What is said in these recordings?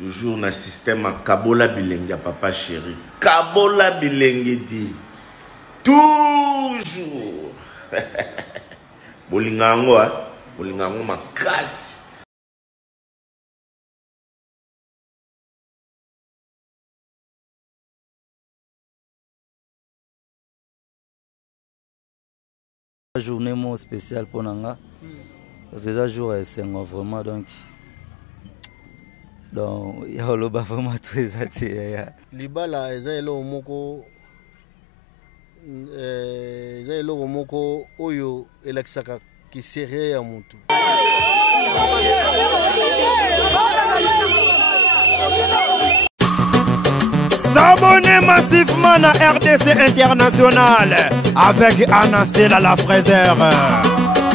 Toujours na système à Kabola Bilenga, papa chéri. Kabola Bilenga dit. Toujours. Bolingango, hein? Bolingango ma casse. Journée mon spéciale pour Nanga. Parce que ça jour c'est vraiment donc il y a le bas vraiment très attiré. Libala ezayelo moko ezayelo moko oyo elakisaka kisere ya mutu. S'abonner massivement à RDC International avec Anastella la fraiseur.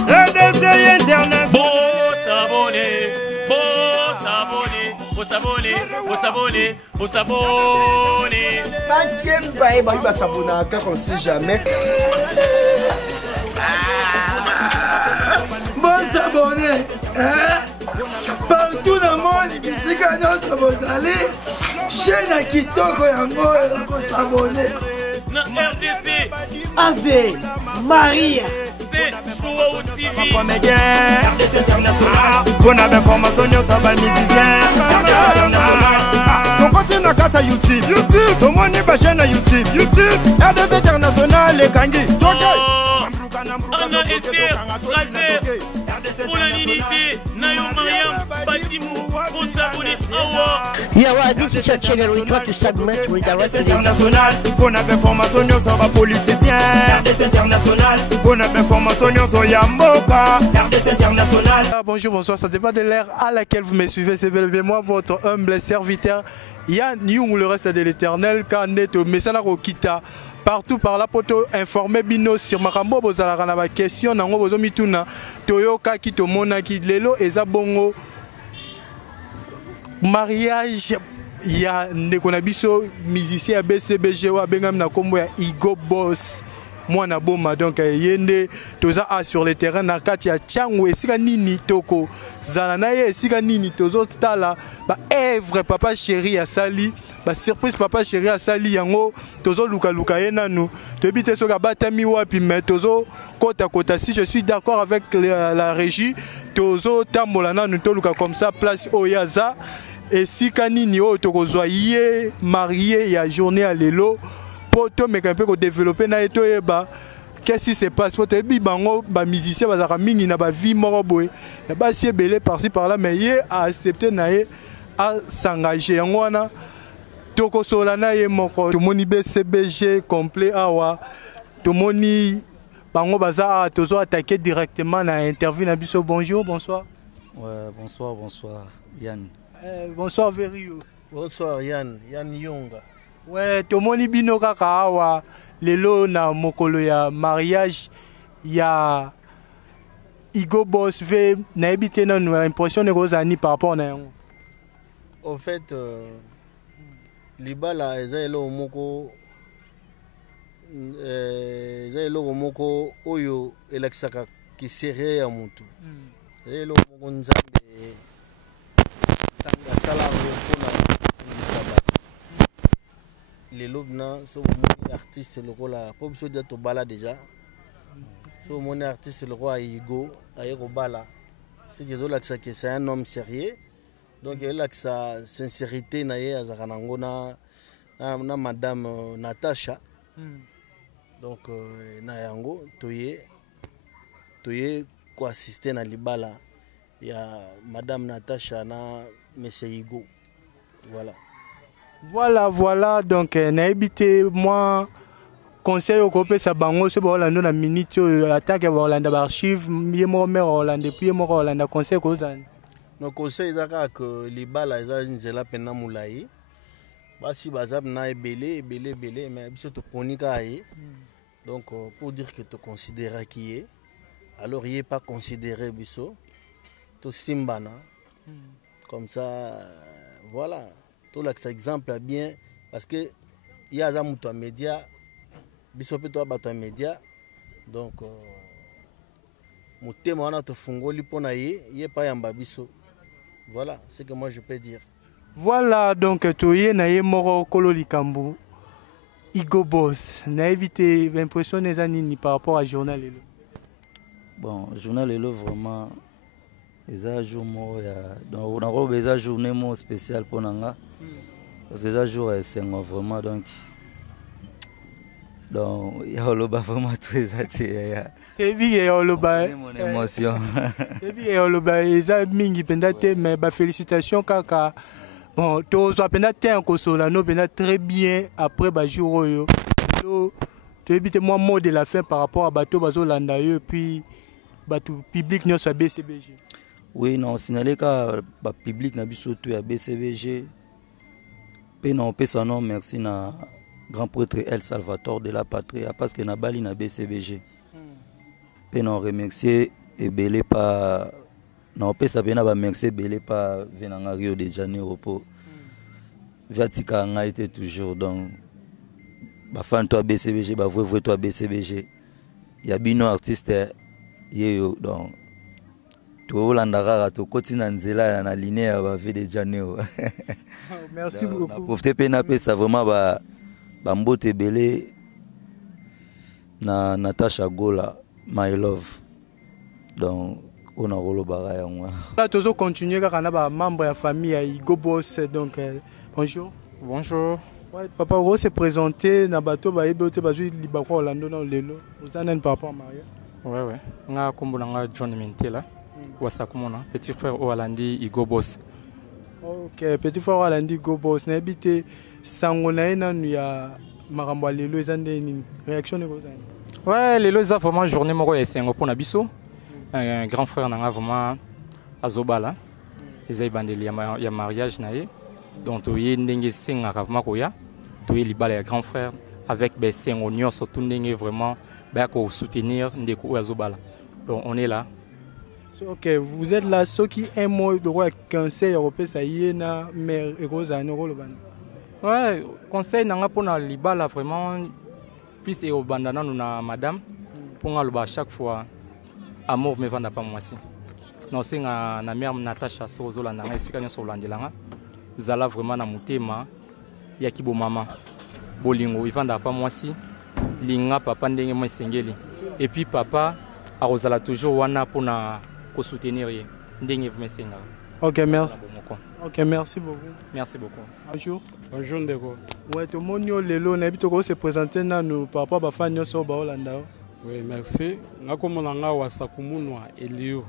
RDC International. Vous s'abonner. Bah s'abonner car on sait jamais. Bon s'abonner. Partout dans le monde, c'est que notre vous allez. Chaîne à Kitoko Yango, il s'abonner. RDC Ave Maria. c'est Chouaou TV. RDC International. Bonne information sur les musiciens. On continue à YouTube. Tout le monde est chaîne à YouTube. RDC International, les Kangi. Anna Esther, Razer, pour l'unité, Nayo Mariam, Batimou, pour s'abonner. Yeah, this is your channel. We try to submit with the rest of the International. Bonne information sur les politiciens. RDC International. Bonne information sur Yamboka. RDC International. Bonjour, bonsoir, ça dépend de l'ère à laquelle vous me suivez. C'est bel et bien moi, votre humble serviteur Yann Young, le reste de l'éternel. Quand net au Messala Rokita. Partout par là pour informer Bino sur Makambo Bozala na ba question nango bozo mituna toyoka ki to mona ki lelo eza bongo mariage ya ndeko na biso musicien ya BCBG wa bengam na kombo ya Igo Boss mwana boma donc yende toza a sur le terrain na kati ya Tchangu esika nini toko zala na ye esika nini tozo tala ba evre papa chéri ya sali ba surprise papa chéri ya sali yango tozo luka ye nanu tebite soka batami wapi mais tozo kota si je suis d'accord avec la régie tozo tambola nanu to luka comme ça place oyaza esika nini o tokozwa ye marié ya journée à lelo poto mais un peu ko développer na eto eba qu'est-ce qui se passe pour te bi bango ba musicien bazaka mingi na ba vie moko boy ya ba si belé par-ci par-là mais ye a accepté na ye a s'engager yango wana toko sola na ye moko to moni BCBG complet awa to moni bango baza tozo attaquer directement na interview na biso. Bonjour, bonsoir. Ouais, bonsoir Yann. Bonsoir Verio. Bonsoir Yann Yonga. Ouais, tout le monde bino kaka awa lelo na mokolo ya mariage ya Igo Boss ve na ebité na impression de Rosani par rapport na yango. En fait libala ezayelo moko oyo elakisaka kisere ya mutu. Ezayelo moko nzambe sanga sala mpona saba. Les lobna sont mon artiste le rôle là pour se dire to bala déjà so mon artiste le roi Igo ayeko bala c'est que c'est un homme sérieux donc il a que sa sincérité na ye azakana ngona na madame Natacha donc na yango toye ko assister na libala ya madame Natacha na monsieur Igo Voilà, donc n'habitez moi conseil au copé ça bango ce Orlando na minute attaque Orlando archive yemo mère Orlando puis yemo Orlando conseil kozana. No conseil zaka que les balles eza nzela pena mulai basi bazab na ebele mais biso to ponika ye donc pour dire que te considérer qui est alors il est pas considéré biso to simbana comme ça voilà. Tout l'exemple exemple bien parce que il y a un média bisope to ba média donc mutema wana to fungoli pona ye pas yamba biso voilà ce que moi je peux dire. Voilà, donc toye na ye moro kolo likambo. Igo Boss, na évité l'impression des années par rapport à journal Lelo. Bon, journal Lelo vraiment les a jour mo ya donc on a des a journée mo spécial pour nanga. Parce que les jours c'est vraiment donc il y a le bas vraiment très attiré. Et puis il y a le bas mon émotion. Et puis il y a le bas ils a mingi pendate mais ba félicitations kaka. Bon, tu as peut-être un consolano, peut-être très bien après Bajouro. Tu évites moi mot de la fin par rapport à Bateau Bazolanda et puis Bateau public nous à BCBG. Oui, non, signalé que le public n'a pas surtout à BCBG. Puis non, peut son nom merci na grand prêtre El Salvatore de la Patrie parce que na bali na BCBG. Puis non remercier et belé pas. Non, peut ça bien à merci belé pas venant à Rio de Janeiro pour Viatika a été toujours donc ba fan toi BCBG ba vrai toi BCBG. Il y a bino artiste yeyo donc to Holanda rara to kotina nzela na linéa ba vie de Janeiro. Merci beaucoup. Profiter pena pe ça vraiment ba mbote belé na Natasha Gola my love. Donc on a rolo baraya moi. Là toujours continuer car on a ba membre de la famille Igo Boss donc bonjour. Bonjour. Ouais, Papa Ro s'est présenté na bateau ba ebote ba jui libakwa Orlando dans lelo. Vous en êtes par rapport à Maria. Ouais. Nga kombolanga John Mentela. Wasakumona petit frère Orlandi Igo Boss. OK, petit frère Orlandi Igo Boss na habité sangona ina ya marambo lelo ezande ni réaction ne kozana. Ouais, lelo za vraiment journée moko esengo pona biso. Un grand frère nanga vraiment azobala. Ezai bandeli ya mariage na ye. Donc toye ndenge senga vraiment koya. Toye libala ya grand frère avec ben sengo nyonso tout ndenge vraiment ba ko soutenir ndeko azobala. Donc on est là. OK, vous êtes là ceux qui aiment le conseil européen ça y est na mère Rosane Roloban. Ouais, conseil nanga pona libala vraiment plus et au bandana na madame pour ngaloba chaque fois amour me vanda pas moi si. Non c'est na mère Natasha Sozola na esika nyo solandelanga. Zala vraiment na mutema ya kibo mama. Bolingo ivanda pas moi si. Linga papa ndenge mo sengeli. Et puis papa arozala toujours wana pona ko soutenir ye. Ndenge me senga. OK, merci. OK, merci beaucoup. Merci beaucoup. Bonjour. Bonjour Ndeko. Ouais, tout le monde lelo na bito ko se présenter na nous par rapport à fan nyoso ba Holanda. Oui, merci. Ngakomonanga Wasakumunwa Elio.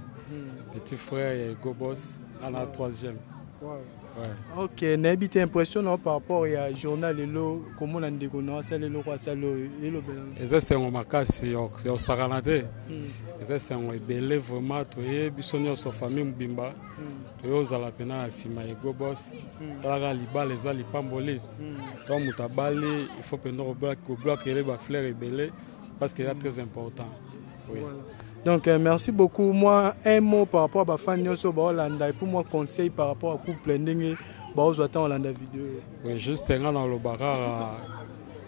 Petit frère Igo Boss à la 3e. Ouais. OK, na bité impression par rapport à journal lelo comment on ndeko na salelo kwa salo elo belang. Ezesengo makasi c'est au saranate. Ezesengo ebele vraiment toye bisonyo so famille mbimba. Toyo zala pena na sima Igo Boss. Tala libala eza lipamboli. To mutabali il faut pena ko bloquer les ba fleurs ebele parce que c'est très important. Oui. Voilà. Donc merci beaucoup. Moi un mot par rapport à fan nyoso ba Holanda et pour moi conseil par rapport à couple ndenge ba ozata Holanda vidéo. Oui, juste nga dans le barra.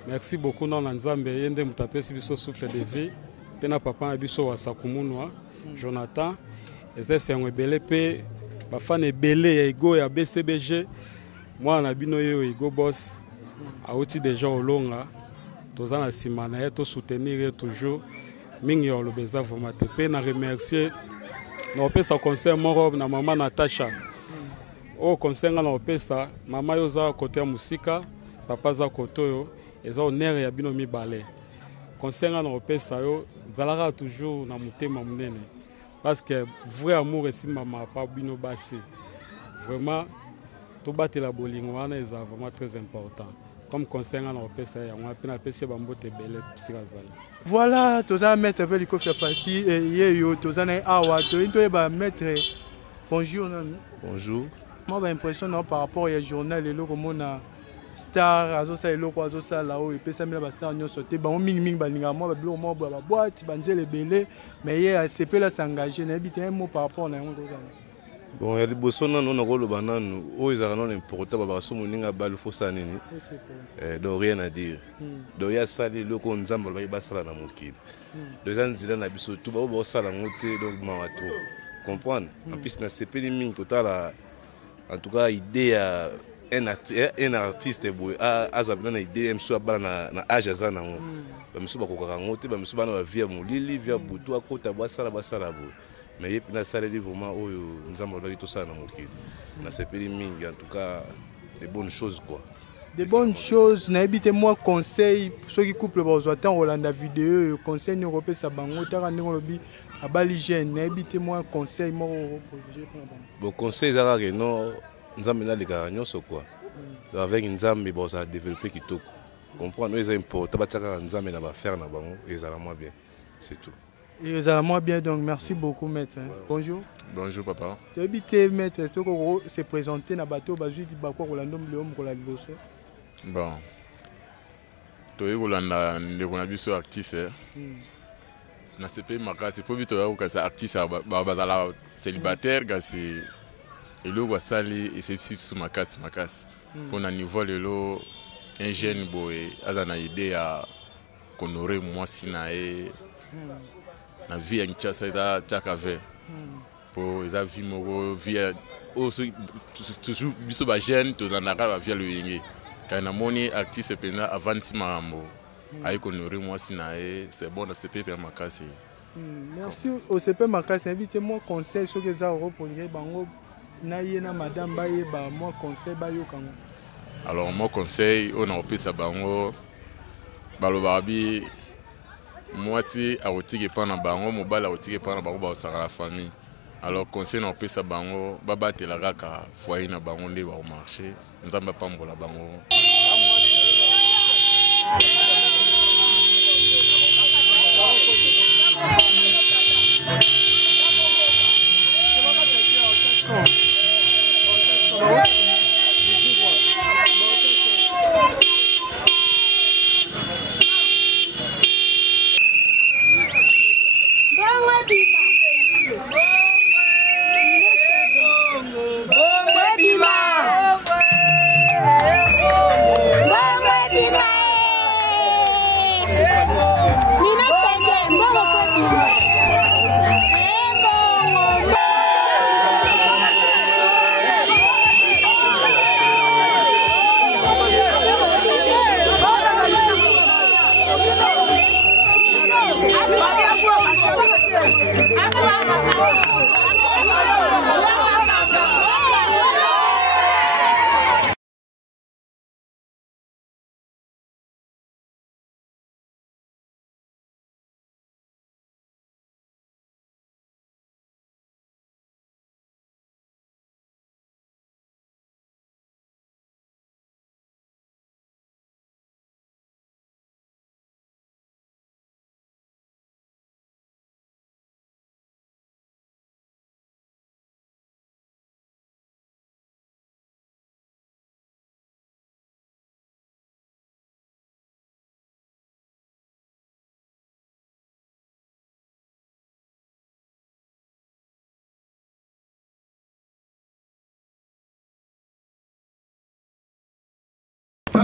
Merci beaucoup dans Nzambe yende mutapesi biso souffle de vie. Pena papa na biso Wasakumunwa Jonathan. Eze sengo ebele pe ba fan ebele ya Igo ya BCBG. Moi na bino yo Igo Boss. Auti déjà olonga. Toza na sima na ye to soutenir toujours. Mingi yo lobeza vraiment te pe na remercier na opesa conseil moro na maman Natasha. O conseil na opesa mama yo za côté musika, papa za côté yo, eza honneur ya bino mibale. Conseil na opesa yo zalaka toujours na mutema munene parce que vrai amour esi mama pa bino basi. Vraiment to batela bolingo wana eza vraiment très important. Comme conseil na opesa ya on appelle apesi bambote bele psikazala. Voilà, tous à mettre un peu le coffre parti et yo tous en awa to into ba mettre bonjour. Bonjour. Moi j'ai l'impression par rapport au journal et comme on a star azo ça elo ko azo ça là-haut et pesa mila ba star nyo sauter ba ming balinga moi ba blo moi ba boîte banzele belé mais hier c'est peut la s'engager na bité un mot par rapport na ngo ça. Bon, il y a des personnes qui ont le banane, où ils ont important, parce qu'ils ont balle fausse année. Donc rien à dire. Donc il y a ça, les locaux nous ont balé basala na mokil. Deux ans ils ont habité tout bas au basala monté donc mawato. Comprendre. En plus na CP les mines total en tout cas idée à un artiste boy aza na idée mso abala na âge aza nango bamiso bakokaka ngo te bamiso bana bavia molili via butu akota basala boy mais ye na saleli vraiment oyo nzambe alobaki tosala na mokili na sepeli mingi en tout cas des bonnes choses quoi. Des bonnes choses, n'habitez moi conseil ceux qui couplent aux attentes Rolanda vidéo conseil nous repère ça bango tara ndingo lobi abali jeune n'habitez moi conseil moi bon conseil ça que non nzambe na leka nyonso quoi avec nzambe bon ça développer kitoko comprendre les important bataka nzambe na ba faire na bango ezala bien c'est tout. Et ça moi bien donc merci beaucoup maître. Bonjour. Bonjour papa. Tu habites maître tu se présenter na bateau bazui di bakwa Rolando Mleom ko la liboso. Bon. Tu es Rolanda ndeko na biso artiste. Na CP makasi po bito ya ukasa artiste bazala célibataire gasi elo wasali exceptif sous makasi. Pour na niveau lelo un jeune boy azana idée à honorer moi sinae na vie en Kinshasa da takave pour eza vie moko vie toujours biso ba jeune to na ka vie le yenge kana moni artiste pena avance mambo ay honorer moi sinae c'est bon na CP pe makasi. Merci au CP makasi invitez-moi conseil sur que ça répondre bango na yena madame baye ba moi conseil bayo kango. Alors mon conseil on a opé ça bango balobabi moi si a otiki pa na bango mobala otiki pa na bango ba osaka la famille. Alors conseil na opé ça bango baba telaka ka foyer na bango nde ba au marché nzamba pambola bango.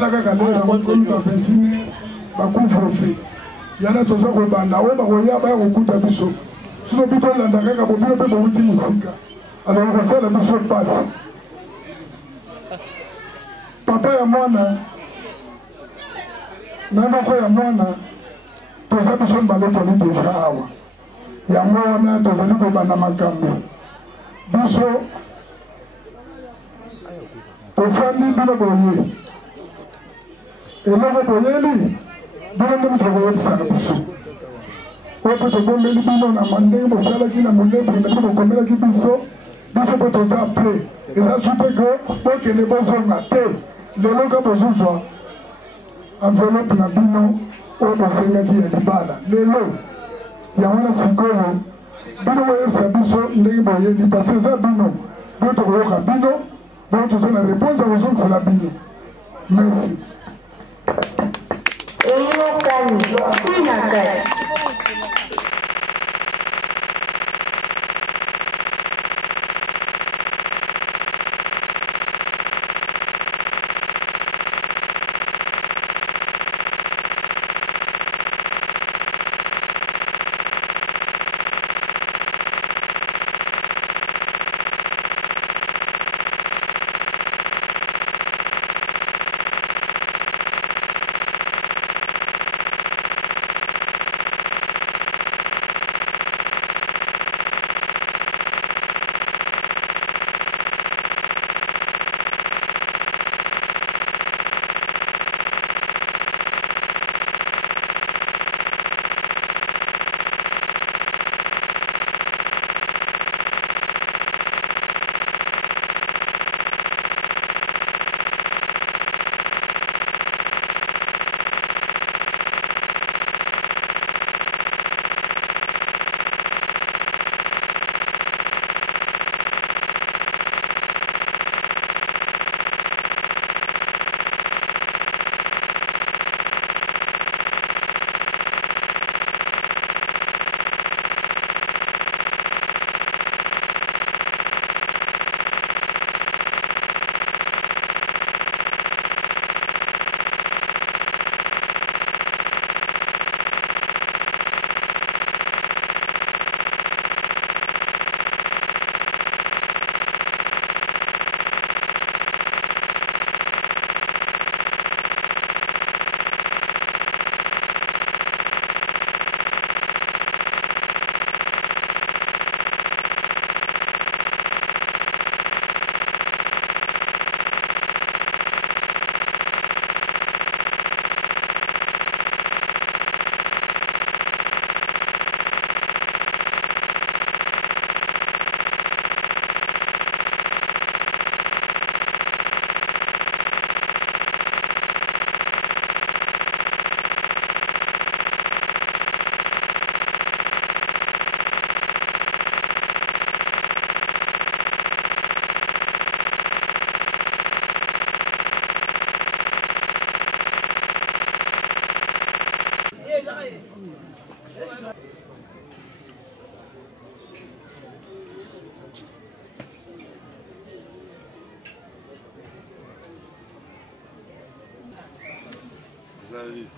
Kaka lera mkono ventine bakufrofe yana toza ko banda o ba koya ba ko kuta biso sino bito landa kaka bo bino pe bo uti musika alors ko sala biso passe papa ya mwana nana ko ya mwana toza biso mbalo to ni deja awa ya mwana toza ni ko banda makambo biso to fandi bino boye eloko boyeli bino nde moto boyebisaka biso oyo mpe tobombeli bino na mandenge bosalaki na molebre na bino bokomelaki biso biso mpe toza apres eza sute ke bokende bozonga te lelo ka bozozwa enveloppe na bino oyo bosengaki ya libala lelo yango na sikoyo bino boyebisa biso ndenge boyeli parce eza bino bino tokoyoka bino bino toza na réponse ya kozongisela bino merci. Salut.